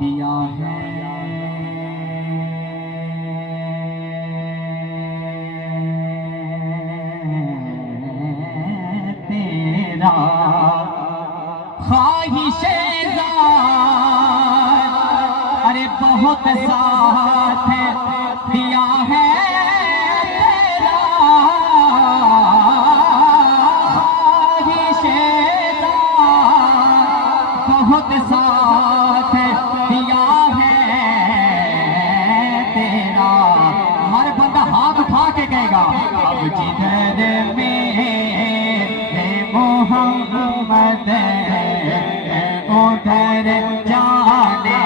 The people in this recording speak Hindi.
दिया है। तेरा ख्वाहिशेज़ाद अरे बहुत साथ दिया है। तेरा ख्वाहिशेज़ाद बहुत साथ दिया है। तेरा हर बंदा हाथ उठा के कहेगा अब जिधर मेरे मोहम्मद उधर जाने